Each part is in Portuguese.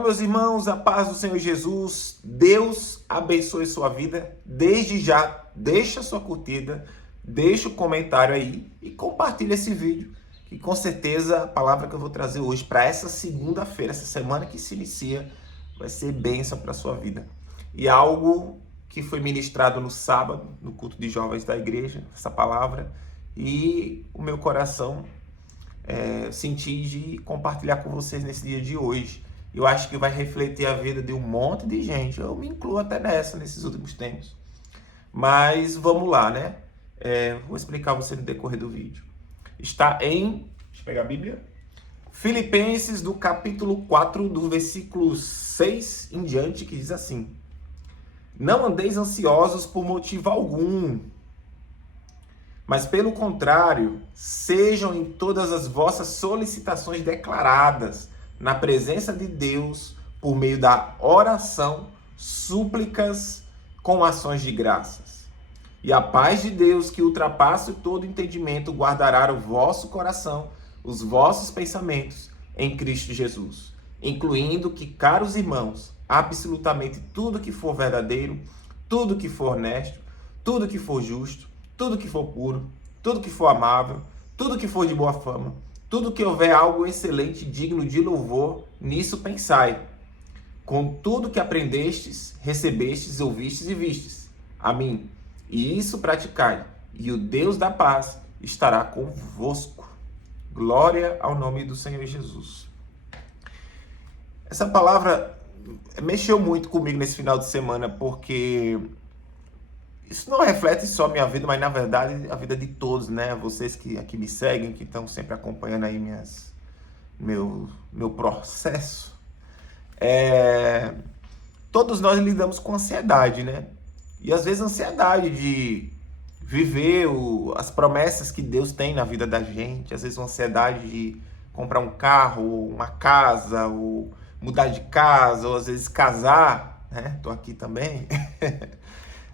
Shalom, meus irmãos, a paz do Senhor Jesus, Deus abençoe sua vida. Desde já, deixa sua curtida, deixa o comentário aí e compartilha esse vídeo, que com certeza a palavra que eu vou trazer hoje para essa segunda-feira, essa semana que se inicia, vai ser bênção para sua vida. E algo que foi ministrado no sábado, no culto de jovens da igreja, essa palavra, e o meu coração senti de compartilhar com vocês nesse dia de hoje. Eu acho que vai refletir a vida de um monte de gente. Eu me incluo até nesses últimos tempos. Mas vamos lá, né? Vou explicar você no decorrer do vídeo. Está em... Deixa eu pegar a Bíblia. Filipenses, do capítulo 4, do versículo 6 em diante, que diz assim: Não andeis ansiosos por motivo algum, mas pelo contrário, sejam em todas as vossas solicitações declaradas na presença de Deus, por meio da oração, súplicas com ações de graças. E a paz de Deus, que ultrapassa todo entendimento, guardará o vosso coração, os vossos pensamentos em Cristo Jesus. Incluindo que, caros irmãos, absolutamente tudo que for verdadeiro, tudo que for honesto, tudo que for justo, tudo que for puro, tudo que for amável, tudo que for de boa fama, tudo que houver algo excelente, digno de louvor, nisso pensai. Com tudo que aprendestes, recebestes, ouvistes e vistes a mim, e isso praticai, e o Deus da paz estará convosco. Glória ao nome do Senhor Jesus. Essa palavra mexeu muito comigo nesse final de semana, porque isso não reflete só a minha vida, mas na verdade a vida de todos, né? Vocês que aqui me seguem, que estão sempre acompanhando aí meu processo. Todos nós lidamos com ansiedade, né? E às vezes ansiedade de viver as promessas que Deus tem na vida da gente. Às vezes uma ansiedade de comprar um carro, uma casa, ou mudar de casa, ou às vezes casar, né? Tô aqui também.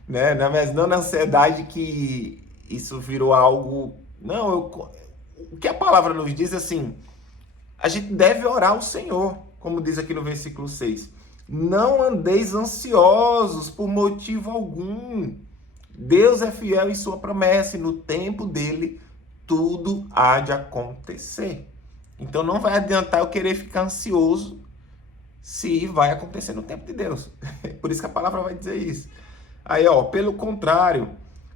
Né? Mas não na ansiedade que isso virou algo... Não, o que a palavra nos diz assim, a gente deve orar ao Senhor, como diz aqui no versículo 6. Não andeis ansiosos por motivo algum. Deus é fiel em sua promessa e no tempo dele tudo há de acontecer. Então não vai adiantar eu querer ficar ansioso se vai acontecer no tempo de Deus. Por isso que a palavra vai dizer isso. Aí, pelo contrário,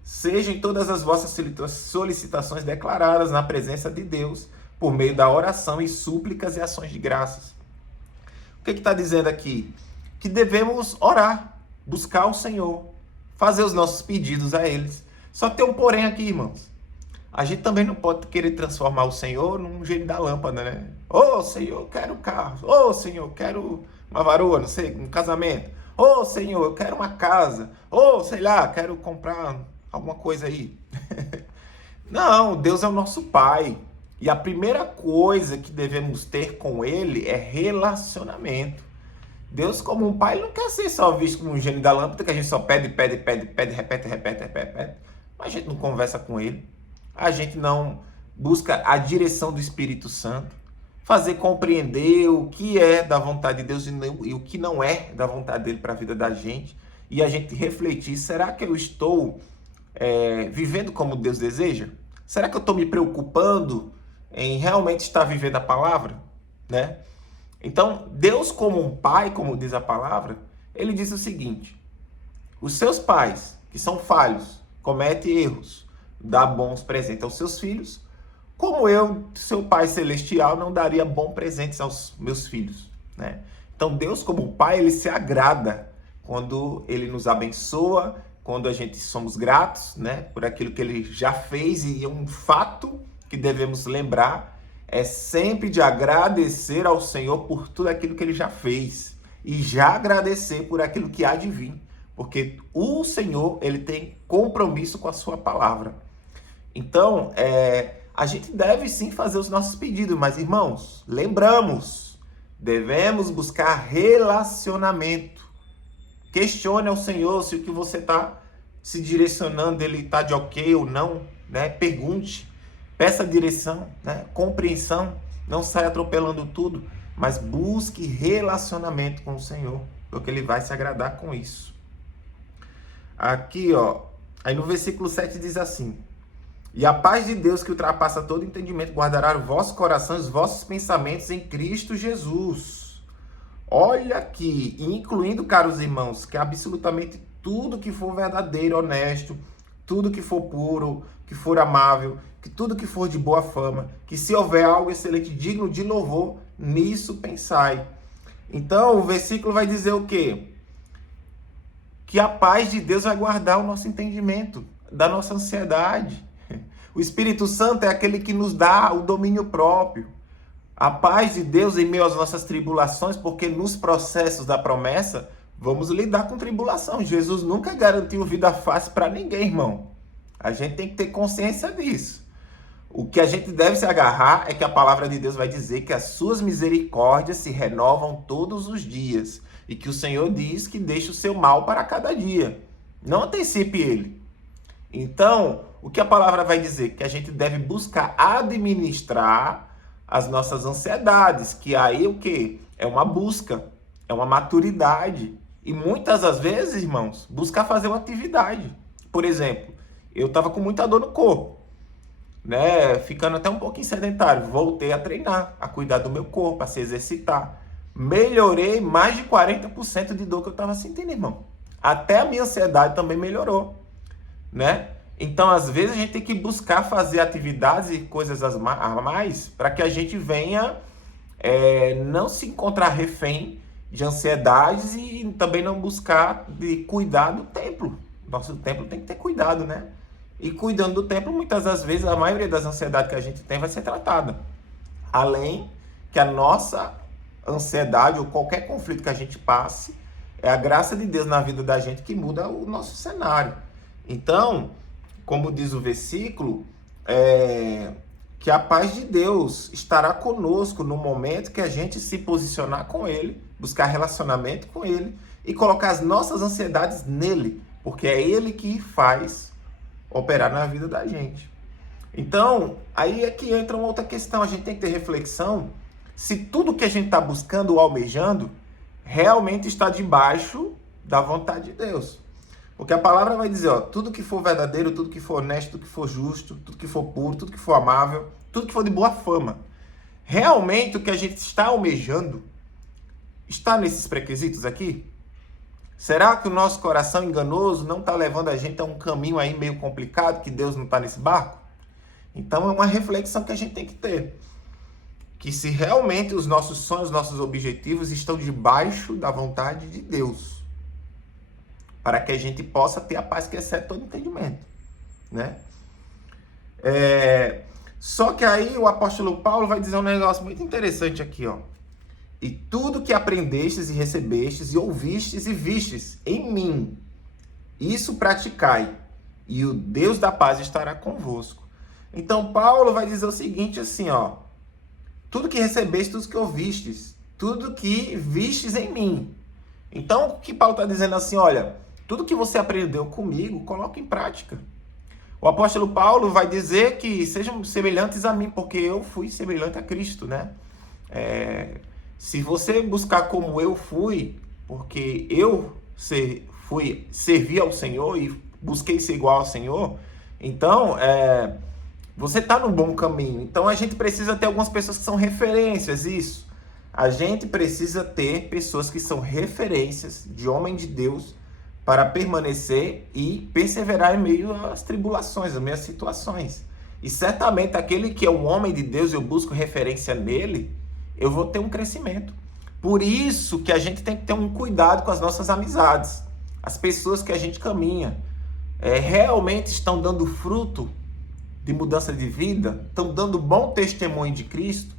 sejam todas as vossas solicitações declaradas na presença de Deus, por meio da oração e súplicas e ações de graças. O que está dizendo aqui? Que devemos orar, buscar o Senhor, fazer os nossos pedidos a eles. Só tem um porém aqui, irmãos. A gente também não pode querer transformar o Senhor num gênio da lâmpada, né? Ô, Senhor, eu quero um carro. Ô, Senhor, eu quero uma varoa, não sei, um casamento. Ô, Senhor, eu quero uma casa. Ô, sei lá, quero comprar alguma coisa aí. Não, Deus é o nosso Pai. E a primeira coisa que devemos ter com Ele é relacionamento. Deus, como um pai, não quer ser só visto como um gênio da lâmpada, que a gente só pede, repete. Mas a gente não conversa com Ele. A gente não busca a direção do Espírito Santo. Fazer compreender o que é da vontade de Deus e o que não é da vontade dele para a vida da gente. E a gente refletir, será que eu estou vivendo como Deus deseja? Será que eu estou me preocupando em realmente estar vivendo a palavra? Né? Então, Deus como um pai, como diz a palavra, ele diz o seguinte: os seus pais, que são falhos, cometem erros, dá bons presentes aos seus filhos, como eu, seu Pai Celestial, não daria bons presentes aos meus filhos, né? Então Deus, como Pai, Ele se agrada quando Ele nos abençoa, quando a gente somos gratos, né, por aquilo que Ele já fez. E um fato que devemos lembrar é sempre de agradecer ao Senhor por tudo aquilo que Ele já fez e já agradecer por aquilo que há de vir, porque o Senhor, Ele tem compromisso com a sua palavra. Então, a gente deve sim fazer os nossos pedidos, mas irmãos, lembramos, devemos buscar relacionamento. Questione ao Senhor se o que você está se direcionando, ele está de ok ou não, né? Pergunte, peça direção, né? Compreensão, não saia atropelando tudo, mas busque relacionamento com o Senhor, porque Ele vai se agradar com isso. Aqui, ó, aí no versículo 7 diz assim: e a paz de Deus, que ultrapassa todo entendimento, guardará o vosso coração e os vossos pensamentos em Cristo Jesus. Olha aqui, incluindo, caros irmãos, que absolutamente tudo que for verdadeiro, honesto, tudo que for puro, que for amável, que tudo que for de boa fama, que se houver algo excelente, digno de louvor, nisso pensai. Então, o versículo vai dizer o quê? Que a paz de Deus vai guardar o nosso entendimento, da nossa ansiedade. O Espírito Santo é aquele que nos dá o domínio próprio. A paz de Deus em meio às nossas tribulações, porque nos processos da promessa, vamos lidar com tribulação. Jesus nunca garantiu vida fácil para ninguém, irmão. A gente tem que ter consciência disso. O que a gente deve se agarrar é que a palavra de Deus vai dizer que as suas misericórdias se renovam todos os dias. E que o Senhor diz que deixa o seu mal para cada dia. Não antecipe ele. Então, o que a palavra vai dizer? Que a gente deve buscar administrar as nossas ansiedades. Que aí o quê? É uma busca, é uma maturidade. E muitas das vezes, irmãos, buscar fazer uma atividade. Por exemplo, eu estava com muita dor no corpo, né? Ficando até um pouquinho sedentário. Voltei a treinar, a cuidar do meu corpo, a se exercitar. Melhorei mais de 40% de dor que eu estava sentindo, irmão. Até a minha ansiedade também melhorou, né? Então, às vezes, a gente tem que buscar fazer atividades e coisas a mais para que a gente venha não se encontrar refém de ansiedades e também não buscar de cuidar do templo. Nosso templo tem que ter cuidado, né? E cuidando do templo, muitas das vezes, a maioria das ansiedades que a gente tem vai ser tratada. Além que a nossa ansiedade ou qualquer conflito que a gente passe, é a graça de Deus na vida da gente que muda o nosso cenário. Então, como diz o versículo, que a paz de Deus estará conosco no momento que a gente se posicionar com Ele, buscar relacionamento com Ele e colocar as nossas ansiedades nele, porque é Ele que faz operar na vida da gente. Então, aí é que entra uma outra questão, a gente tem que ter reflexão se tudo que a gente está buscando ou almejando realmente está debaixo da vontade de Deus. Porque a palavra vai dizer, ó, tudo que for verdadeiro, tudo que for honesto, tudo que for justo, tudo que for puro, tudo que for amável, tudo que for de boa fama. Realmente o que a gente está almejando está nesses requisitos aqui? Será que o nosso coração enganoso não está levando a gente a um caminho aí meio complicado, que Deus não está nesse barco? Então é uma reflexão que a gente tem que ter. Que se realmente os nossos sonhos, nossos objetivos estão debaixo da vontade de Deus, para que a gente possa ter a paz que excede todo entendimento, né? Só que aí o apóstolo Paulo vai dizer um negócio muito interessante aqui, ó. E tudo que aprendestes e recebestes e ouvistes e vistes em mim, isso praticai, e o Deus da paz estará convosco. Então Paulo vai dizer o seguinte assim, ó. Tudo que recebeste, tudo que ouvistes, tudo que vistes em mim. Então, o que Paulo está dizendo assim, olha, tudo que você aprendeu comigo, coloque em prática. O apóstolo Paulo vai dizer que sejam semelhantes a mim, porque eu fui semelhante a Cristo, né? Se você buscar como eu fui, porque eu fui servir ao Senhor e busquei ser igual ao Senhor, então, você está no bom caminho. Então a gente precisa ter algumas pessoas que são referências, isso. A gente precisa ter pessoas que são referências de homem de Deus para permanecer e perseverar em meio às tribulações, às minhas situações. E certamente aquele que é um homem de Deus, eu busco referência nele, eu vou ter um crescimento. Por isso que a gente tem que ter um cuidado com as nossas amizades. As pessoas que a gente caminha realmente estão dando fruto de mudança de vida, estão dando bom testemunho de Cristo?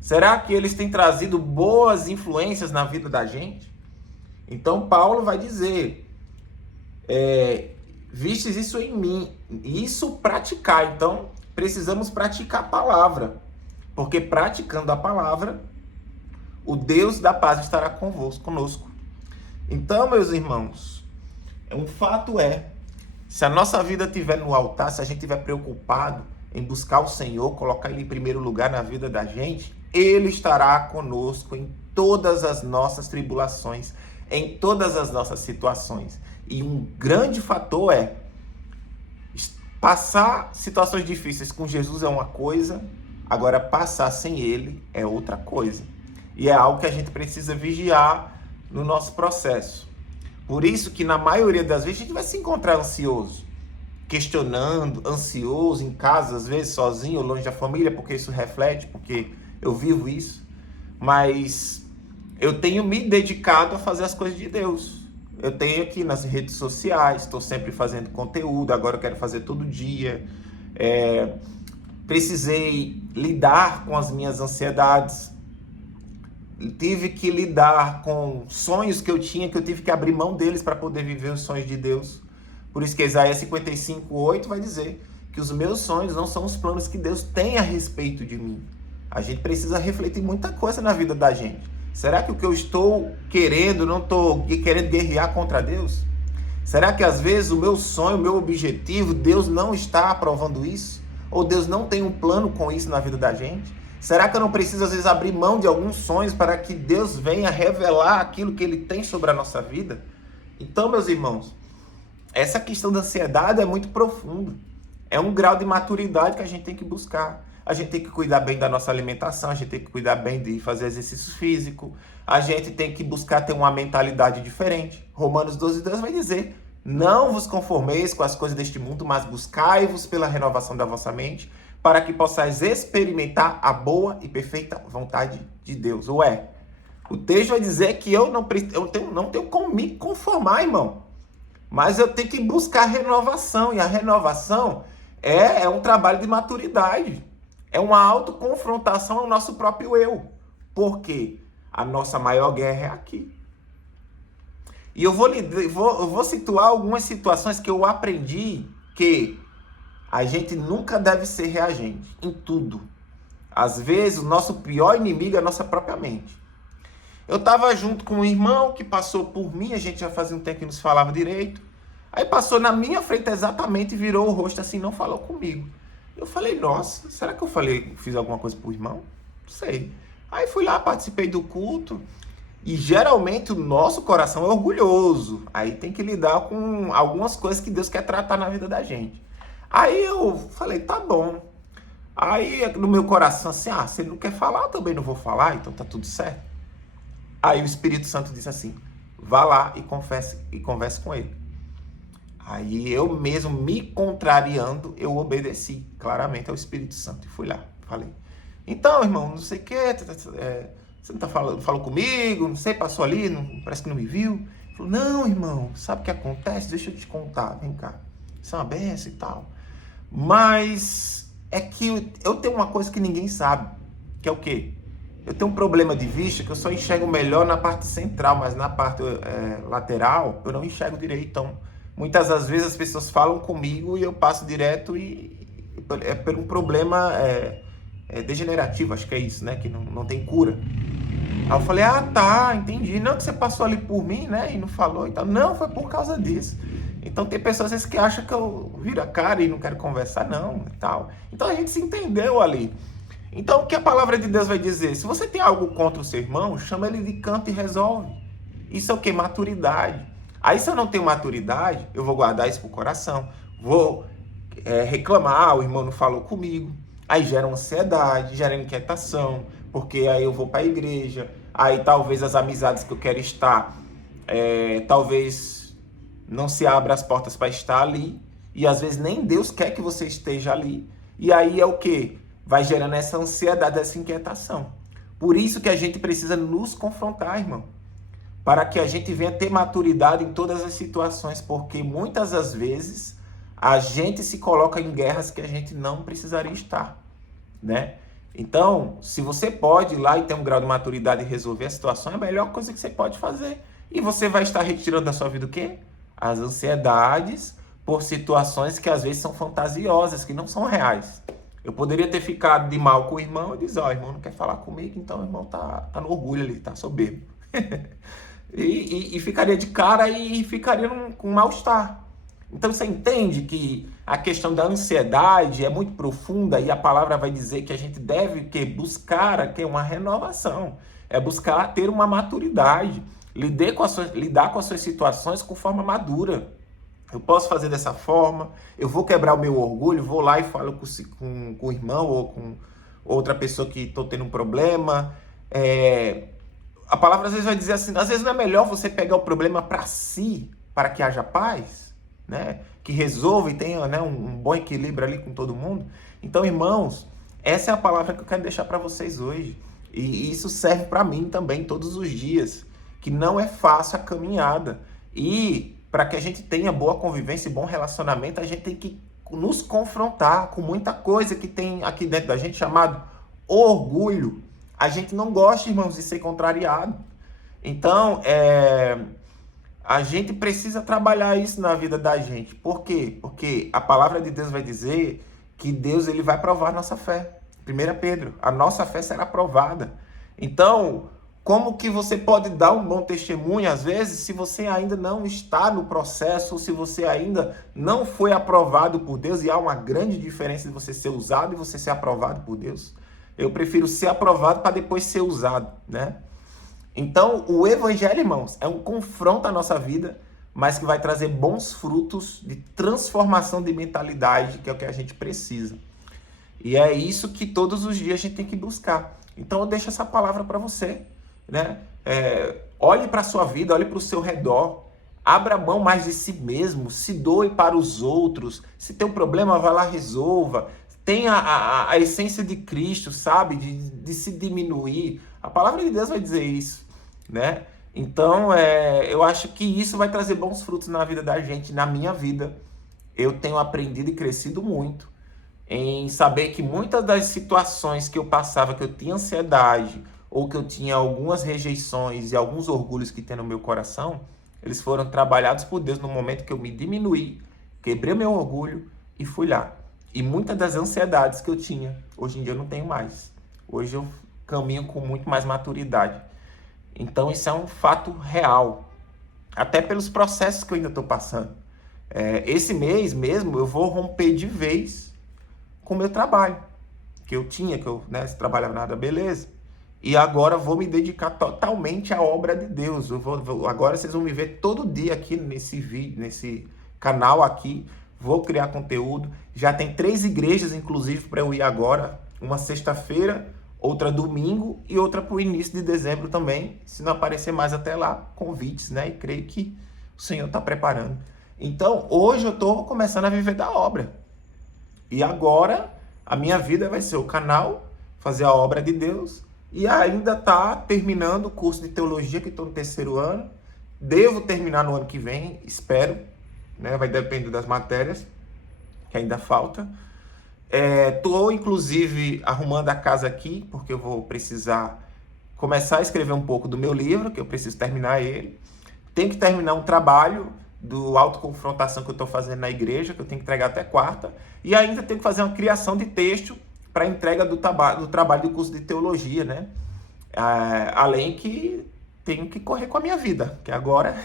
Será que eles têm trazido boas influências na vida da gente? Então Paulo vai dizer, vistes isso em mim, isso praticar. Então precisamos praticar a palavra, porque praticando a palavra, o Deus da paz estará conosco. Então, meus irmãos, um fato se a nossa vida estiver no altar, se a gente estiver preocupado em buscar o Senhor, colocar Ele em primeiro lugar na vida da gente, Ele estará conosco em todas as nossas tribulações, em todas as nossas situações. E um grande fator é passar situações difíceis com Jesus é uma coisa, agora passar sem ele é outra coisa. E é algo que a gente precisa vigiar no nosso processo. Por isso que na maioria das vezes a gente vai se encontrar ansioso, questionando, ansioso em casa, às vezes sozinho ou longe da família, porque isso reflete, porque eu vivo isso. Mas eu tenho me dedicado a fazer as coisas de Deus. Eu tenho aqui nas redes sociais, estou sempre fazendo conteúdo, agora eu quero fazer todo dia. Precisei lidar com as minhas ansiedades. Tive que lidar com sonhos que eu tinha, que eu tive que abrir mão deles para poder viver os sonhos de Deus. Por isso que Isaías 55:8 vai dizer que os meus sonhos não são os planos que Deus tem a respeito de mim. A gente precisa refletir muita coisa na vida da gente. Será que o que eu estou querendo, não estou querendo guerrear contra Deus? Será que às vezes o meu sonho, o meu objetivo, Deus não está aprovando isso? Ou Deus não tem um plano com isso na vida da gente? Será que eu não preciso às vezes abrir mão de alguns sonhos para que Deus venha revelar aquilo que Ele tem sobre a nossa vida? Então, meus irmãos, essa questão da ansiedade é muito profunda. É um grau de maturidade que a gente tem que buscar. A gente tem que cuidar bem da nossa alimentação, a gente tem que cuidar bem de fazer exercício físico, a gente tem que buscar ter uma mentalidade diferente. Romanos 12:2 vai dizer: não vos conformeis com as coisas deste mundo, mas buscai-vos pela renovação da vossa mente, para que possais experimentar a boa e perfeita vontade de Deus. O texto vai dizer que eu não tenho como me conformar, irmão. Mas eu tenho que buscar renovação. E a renovação é um trabalho de maturidade. É uma autoconfrontação ao nosso próprio eu. Porque a nossa maior guerra é aqui. E eu vou situar algumas situações que eu aprendi que a gente nunca deve ser reagente em tudo. Às vezes, o nosso pior inimigo é a nossa própria mente. Eu estava junto com um irmão que passou por mim, a gente já fazia um tempo que não se falava direito. Aí passou na minha frente exatamente, virou o rosto assim, não falou comigo. Eu falei, nossa, será que eu fiz alguma coisa pro irmão? Não sei. Aí fui lá, participei do culto. E geralmente o nosso coração é orgulhoso. Aí tem que lidar com algumas coisas que Deus quer tratar na vida da gente. Aí eu falei, tá bom. Aí no meu coração assim, você não quer falar, eu também não vou falar, então tá tudo certo. Aí o Espírito Santo disse assim, vá lá e converse com ele. Aí eu mesmo, me contrariando, eu obedeci claramente ao Espírito Santo e fui lá, falei. Então, irmão, não sei o que, você não falou comigo, não sei, passou ali, parece que não me viu. Ele falou, não, irmão, sabe o que acontece? Deixa eu te contar, vem cá. Isso é uma benção e tal. Mas é que eu tenho uma coisa que ninguém sabe, que é o quê? Eu tenho um problema de vista que eu só enxergo melhor na parte central, mas na parte lateral eu não enxergo direito. Então, muitas das vezes as pessoas falam comigo e eu passo direto e é por um problema degenerativo, acho que é isso, né? Que não tem cura. Aí eu falei, tá, entendi. Não que você passou ali por mim, né? E não falou e tal. Não, foi por causa disso. Então tem pessoas às vezes que acham que eu viro a cara e não quero conversar, não, e tal. Então a gente se entendeu ali. Então o que a palavra de Deus vai dizer? Se você tem algo contra o seu irmão, chama ele de canto e resolve. Isso é o quê? Maturidade. Aí se eu não tenho maturidade, eu vou guardar isso pro coração. Vou reclamar, o irmão não falou comigo. Aí gera ansiedade, gera inquietação, porque aí eu vou para a igreja, aí talvez as amizades que eu quero estar, talvez não se abra as portas para estar ali, e às vezes nem Deus quer que você esteja ali, e aí é o que? Vai gerando essa ansiedade, essa inquietação. Por isso que a gente precisa nos confrontar, irmão, para que a gente venha ter maturidade em todas as situações, porque muitas das vezes a gente se coloca em guerras que a gente não precisaria estar, né? Então, se você pode ir lá e ter um grau de maturidade e resolver a situação, é a melhor coisa que você pode fazer. E você vai estar retirando da sua vida o quê? As ansiedades por situações que às vezes são fantasiosas, que não são reais. Eu poderia ter ficado de mal com o irmão e dizer, o irmão não quer falar comigo, então o irmão tá no orgulho ali, tá soberbo. e ficaria de cara e ficaria com mal-estar. Então você entende que a questão da ansiedade é muito profunda e a palavra vai dizer que a gente deve buscar uma renovação, é buscar ter uma maturidade, lidar com as suas situações com forma madura. Eu posso fazer dessa forma, eu vou quebrar o meu orgulho, vou lá e falo com o irmão ou com outra pessoa que estou tendo um problema. A palavra às vezes vai dizer assim, às vezes não é melhor você pegar o problema para si, para que haja paz, né? Que resolva e tenha, né, um bom equilíbrio ali com todo mundo. Então, irmãos, essa é a palavra que eu quero deixar para vocês hoje. E isso serve para mim também todos os dias, que não é fácil a caminhada. E para que a gente tenha boa convivência e bom relacionamento, a gente tem que nos confrontar com muita coisa que tem aqui dentro da gente chamado orgulho. A gente não gosta, irmãos, de ser contrariado. Então, a gente precisa trabalhar isso na vida da gente. Por quê? Porque a palavra de Deus vai dizer que Deus ele vai provar a nossa fé. 1 Pedro, a nossa fé será provada. Então, como que você pode dar um bom testemunho, às vezes, se você ainda não está no processo, ou se você ainda não foi aprovado por Deus, e há uma grande diferença de você ser usado e você ser aprovado por Deus. Eu prefiro ser aprovado para depois ser usado, né? Então, o evangelho, irmãos, é um confronto à nossa vida, mas que vai trazer bons frutos de transformação de mentalidade, que é o que a gente precisa. E é isso que todos os dias a gente tem que buscar. Então, eu deixo essa palavra para você, né? Olhe para a sua vida, olhe para o seu redor, abra mão mais de si mesmo, se doe para os outros. Se tem um problema, vá lá, resolva. Tenha a essência de Cristo, sabe? De se diminuir. A palavra de Deus vai dizer isso, né? Então, eu acho que isso vai trazer bons frutos na vida da gente, na minha vida. Eu tenho aprendido e crescido muito em saber que muitas das situações que eu passava, que eu tinha ansiedade, ou que eu tinha algumas rejeições e alguns orgulhos que tem no meu coração, eles foram trabalhados por Deus no momento que eu me diminuí, quebrei meu orgulho e fui lá. E muitas das ansiedades que eu tinha, hoje em dia eu não tenho mais. Hoje eu caminho com muito mais maturidade. Então isso é um fato real, até pelos processos que eu ainda estou passando. Esse mês mesmo eu vou romper de vez com o meu trabalho, que eu se trabalhava nada, beleza. E agora vou me dedicar totalmente à obra de Deus. Agora vocês vão me ver todo dia aqui nesse vídeo, nesse canal aqui. Vou criar conteúdo. Já tem 3 igrejas, inclusive, para eu ir agora. Uma sexta-feira, outra domingo e outra para o início de dezembro também. Se não aparecer mais até lá, convites, né? E creio que o Senhor está preparando. Então, hoje eu estou começando a viver da obra. E agora, a minha vida vai ser o canal, fazer a obra de Deus. E ainda está terminando o curso de teologia, que estou no 3º ano. Devo terminar no ano que vem, espero, né? Vai depender das matérias, que ainda falta. Estou, inclusive, arrumando a casa aqui, porque eu vou precisar começar a escrever um pouco do meu livro, que eu preciso terminar ele. Tenho que terminar um trabalho do autoconfrontação que eu estou fazendo na igreja, que eu tenho que entregar até quarta. E ainda tenho que fazer uma criação de texto para a entrega do trabalho do curso de teologia, né? Além que tenho que correr com a minha vida, que agora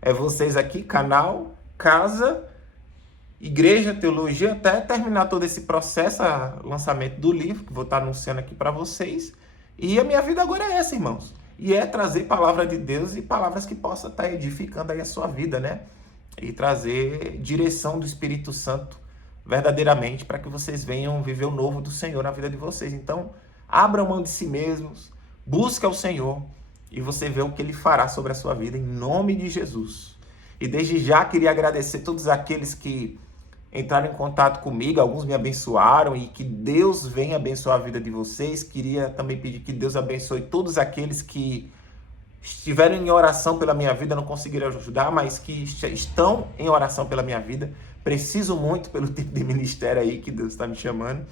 é vocês aqui, canal, casa, igreja, teologia, até terminar todo esse processo, lançamento do livro, que vou estar anunciando aqui para vocês. E a minha vida agora é essa, irmãos. E é trazer palavra de Deus e palavras que possam estar edificando aí a sua vida, né? E trazer direção do Espírito Santo verdadeiramente, para que vocês venham viver o novo do Senhor na vida de vocês. Então, abram mão de si mesmos, busque ao Senhor e você vê o que Ele fará sobre a sua vida, em nome de Jesus. E desde já queria agradecer a todos aqueles que entraram em contato comigo, alguns me abençoaram, e que Deus venha abençoar a vida de vocês. Queria também pedir que Deus abençoe todos aqueles que estiveram em oração pela minha vida, não conseguiram ajudar, mas que estão em oração pela minha vida. Preciso muito pelo tipo de ministério aí que Deus está me chamando.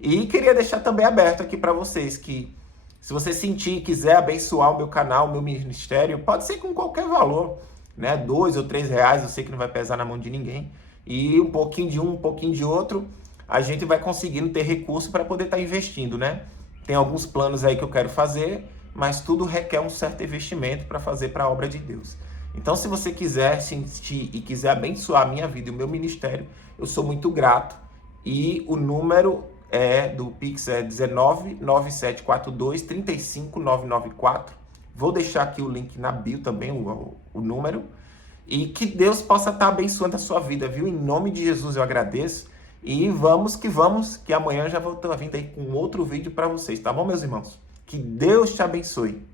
E queria deixar também aberto aqui para vocês que, se você sentir e quiser abençoar o meu canal, o meu ministério, pode ser com qualquer valor, né? 2 ou 3 reais, eu sei que não vai pesar na mão de ninguém. E um pouquinho de um pouquinho de outro, a gente vai conseguindo ter recurso para poder estar investindo, né? Tem alguns planos aí que eu quero fazer, mas tudo requer um certo investimento para fazer para a obra de Deus. Então, se você quiser sentir e quiser abençoar a minha vida e o meu ministério, eu sou muito grato. E o número do Pix é 199742-35994. Vou deixar aqui o link na bio também, o número. E que Deus possa estar abençoando a sua vida, viu? Em nome de Jesus eu agradeço. E vamos, que amanhã eu já vou estar vindo aí com outro vídeo para vocês, tá bom, meus irmãos? Que Deus te abençoe.